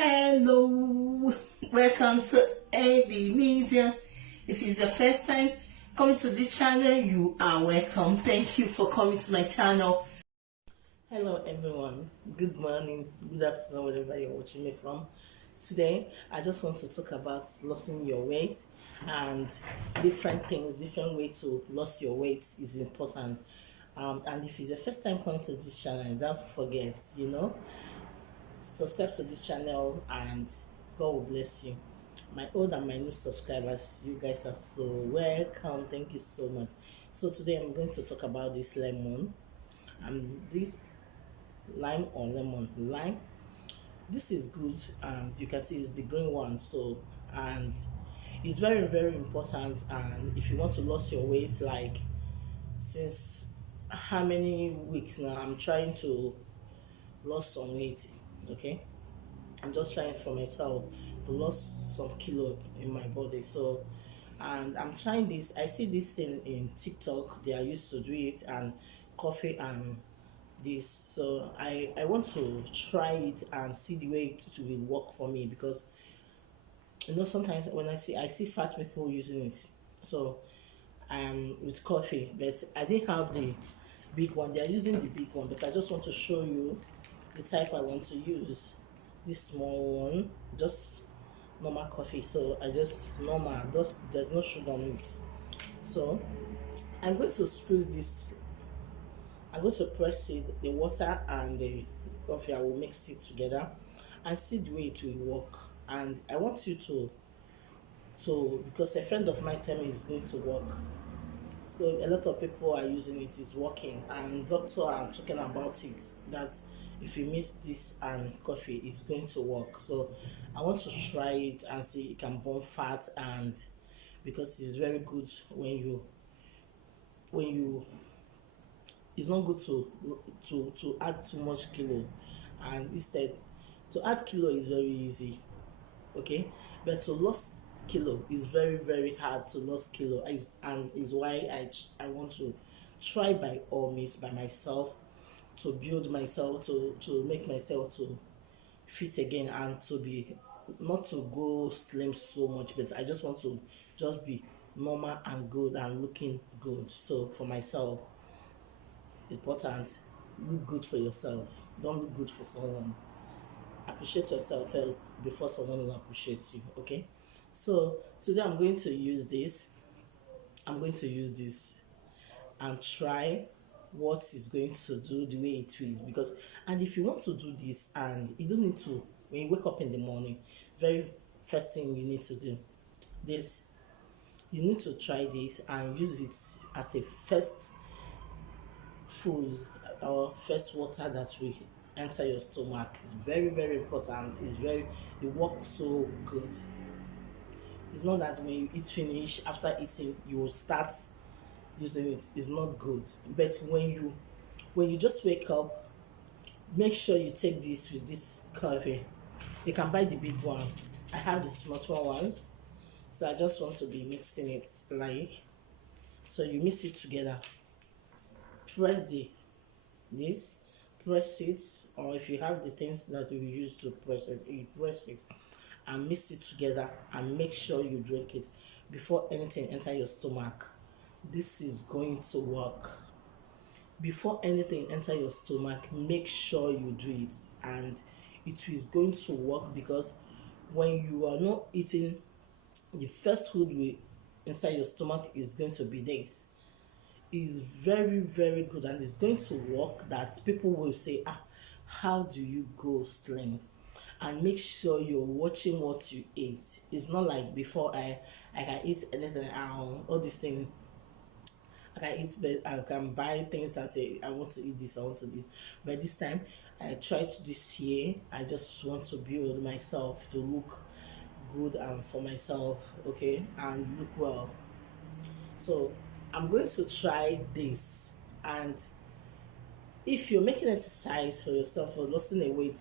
Hello, welcome to AB Media. If it's your first time coming to this channel, you are welcome. Thank you for coming to my channel. Hello everyone, good morning, good afternoon, wherever you're watching me from. Today I just want to talk about losing your weight and different things, different way to lose your weight is important. And if it's your first time coming to this channel, don't forget, subscribe to this channel and God will bless you. My old and my new subscribers, you guys are so welcome. Thank you so much. So today I'm going to talk about this lemon and this lime or lemon. Lime, this is good, and you can see it's the green one, so and it's very important. And if you want to lose your weight, like since how many weeks now I'm trying to lose some weight, okay, I'm just trying for myself to lose some kilo in my body. So and I'm trying this. I see this thing in TikTok, they are used to do it, and coffee and this. So I want to try it and see the way it will work for me, because sometimes when I see fat people using it. So with coffee, but I didn't have the big one. They are using the big one, but I just want to show you the type I want to use. This small one, just normal coffee. So I just normal, there's no sugar on it. So I'm going to squeeze this. I'm going to press it, the water and the coffee. I will mix it together and see the way it will work. And I want you to because a friend of mine told me it's going to work. So a lot of people are using it, is working, and doctor are talking about it, that if you mix this and coffee, it's going to work. So I want to try it and see it can burn fat, and because it's very good when you it's not good to add too much kilo, and instead to add kilo is very easy, okay, but to lose kilo is very hard. To lose kilo is why I want to try by all means by myself, to build myself, to make myself to fit again, and to be not to go slim so much, but I just want to just be normal and good and looking good. So for myself, important, look good for yourself, don't look good for someone. Appreciate yourself first before someone will appreciate you, okay? So today I'm going to use this and try what is going to do the way it is. Because and if you want to do this, and you don't need to, when you wake up in the morning, very first thing you need to do this, you need to try this and use it as a first food or first water that will enter your stomach. It's very important. It works so good. It's not that when you eat finish, after eating you will start using it. It's not good. But when you just wake up, make sure you take this with this coffee. You can buy the big one. I have the small ones, so I just want to be mixing it like so. You mix it together, press it, or if you have the things that you use to press it, you press it and mix it together, and make sure you drink it before anything enter your stomach. This is going to work. Before anything enter your stomach, make sure you do it, and it is going to work. Because when you are not eating, the first food inside your stomach is going to be this. Is very good, and it's going to work. That people will say, how do you go slim? And make sure you're watching what you eat. It's not like before I can eat anything, all these things I can eat, but I can buy things and say I want to eat this, I want to eat. But this time I tried this year, I just want to build myself to look good and for myself, okay, and look well. So I'm going to try this, and if you're making exercise for yourself or losing a weight,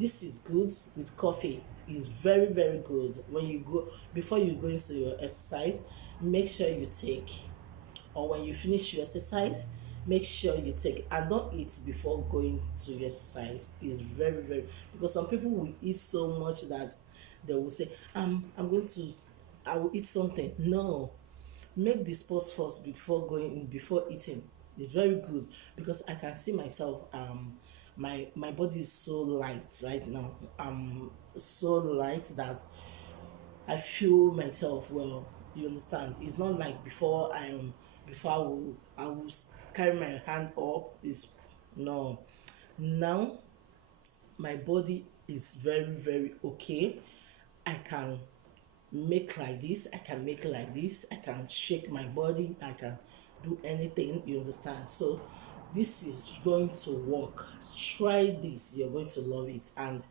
this is good with coffee. It's very good. When you go, before you go into your exercise, make sure you take, or when you finish your exercise, Make sure you take, and don't eat before going to exercise. Is very very, because some people will eat so much that they will say, I'm going to, I will eat something. No, make the sports first before going, before eating. It's very good, because I can see myself, my body is so light right now. So light that I feel myself well. You understand? It's not like before. Before I will carry my hand up. Is no. Now my body is very very okay. I can make like this. I can make like this. I can shake my body. I can do anything. You understand? So this is going to work. Try this. You're going to love it, and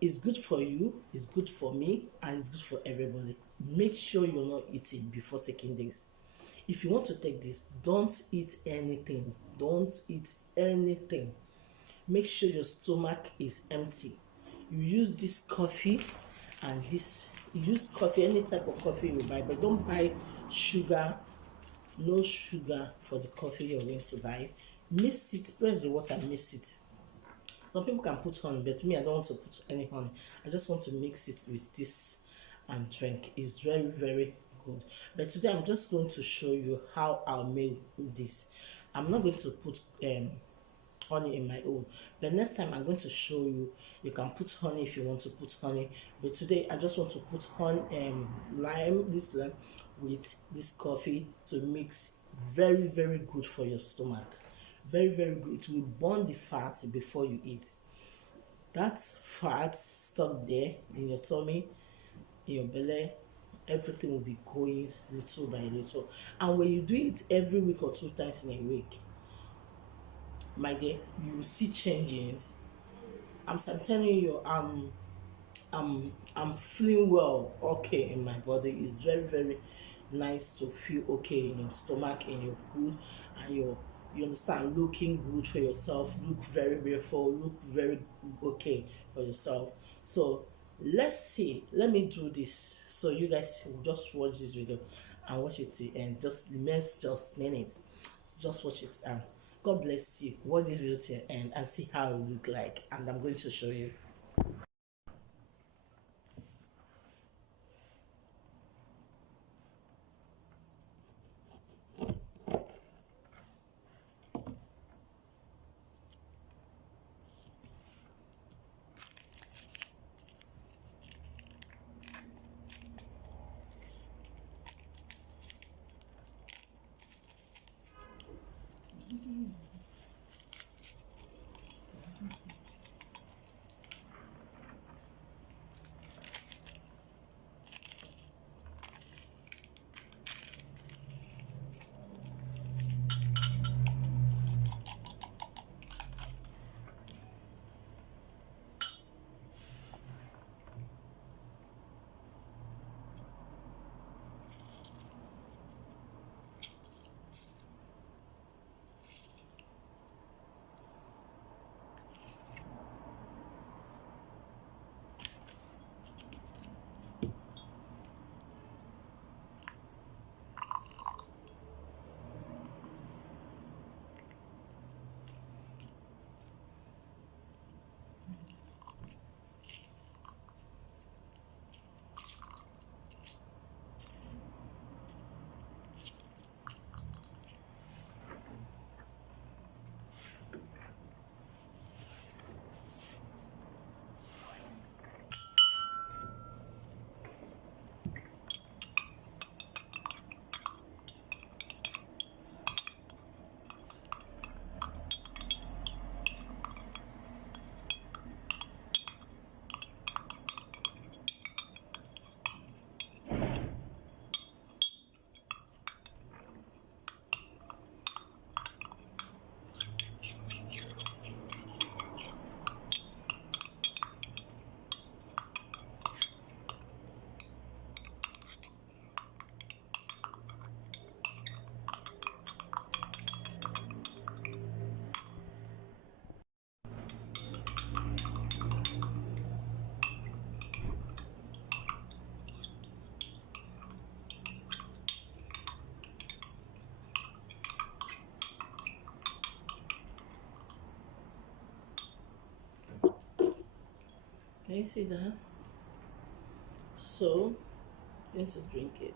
it's good for you, it's good for me, and it's good for everybody. Make sure you're not eating before taking this. If you want to take this, don't eat anything. Don't eat anything. Make sure your stomach is empty. You use this coffee, and this, use coffee, any type of coffee you buy, but don't buy sugar. No sugar for the coffee you're going to buy. Mix it, press the water, mix it. Some people can put honey, but me, I don't want to put any honey. I just want to mix it with this and drink. It's very very good. But today I'm just going to show you how I'll make this. I'm not going to put honey in my own, but next time I'm going to show you. You can put honey if you want to put honey, but today I just want to put honey, lime, this lime with this coffee to mix. Very very good for your stomach. Very very good. It will burn the fat before you eat. That fat stuck there in your tummy, in your belly, everything will be going little by little. And when you do it every week or 2 times in a week, my dear, you will see changes. I'm telling you, I'm feeling well, okay in my body. It's very very nice to feel okay in your stomach, in your good, and your, you understand, looking good for yourself, look very beautiful, look very okay for yourself. So let's see, let me do this, so you guys will just watch this video and watch it till end. Just let's just minute, just watch it, and God bless you. Watch this video till end and see how it look like, and I'm going to show you. you see that? So I'm going to drink it.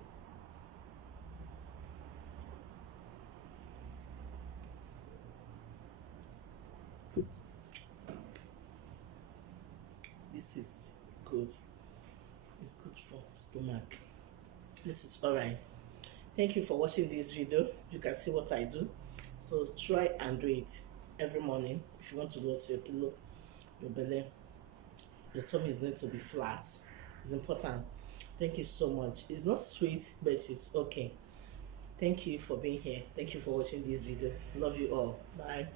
This is good. It's good for stomach. This is all right. Thank you for watching this video. You can see what I do. So try and do it every morning. If you want to lose your kilo, your belly, your tummy is going to be flat. It's important. Thank you so much. It's not sweet, but it's okay. Thank you for being here. Thank you for watching this video. Love you all. Bye.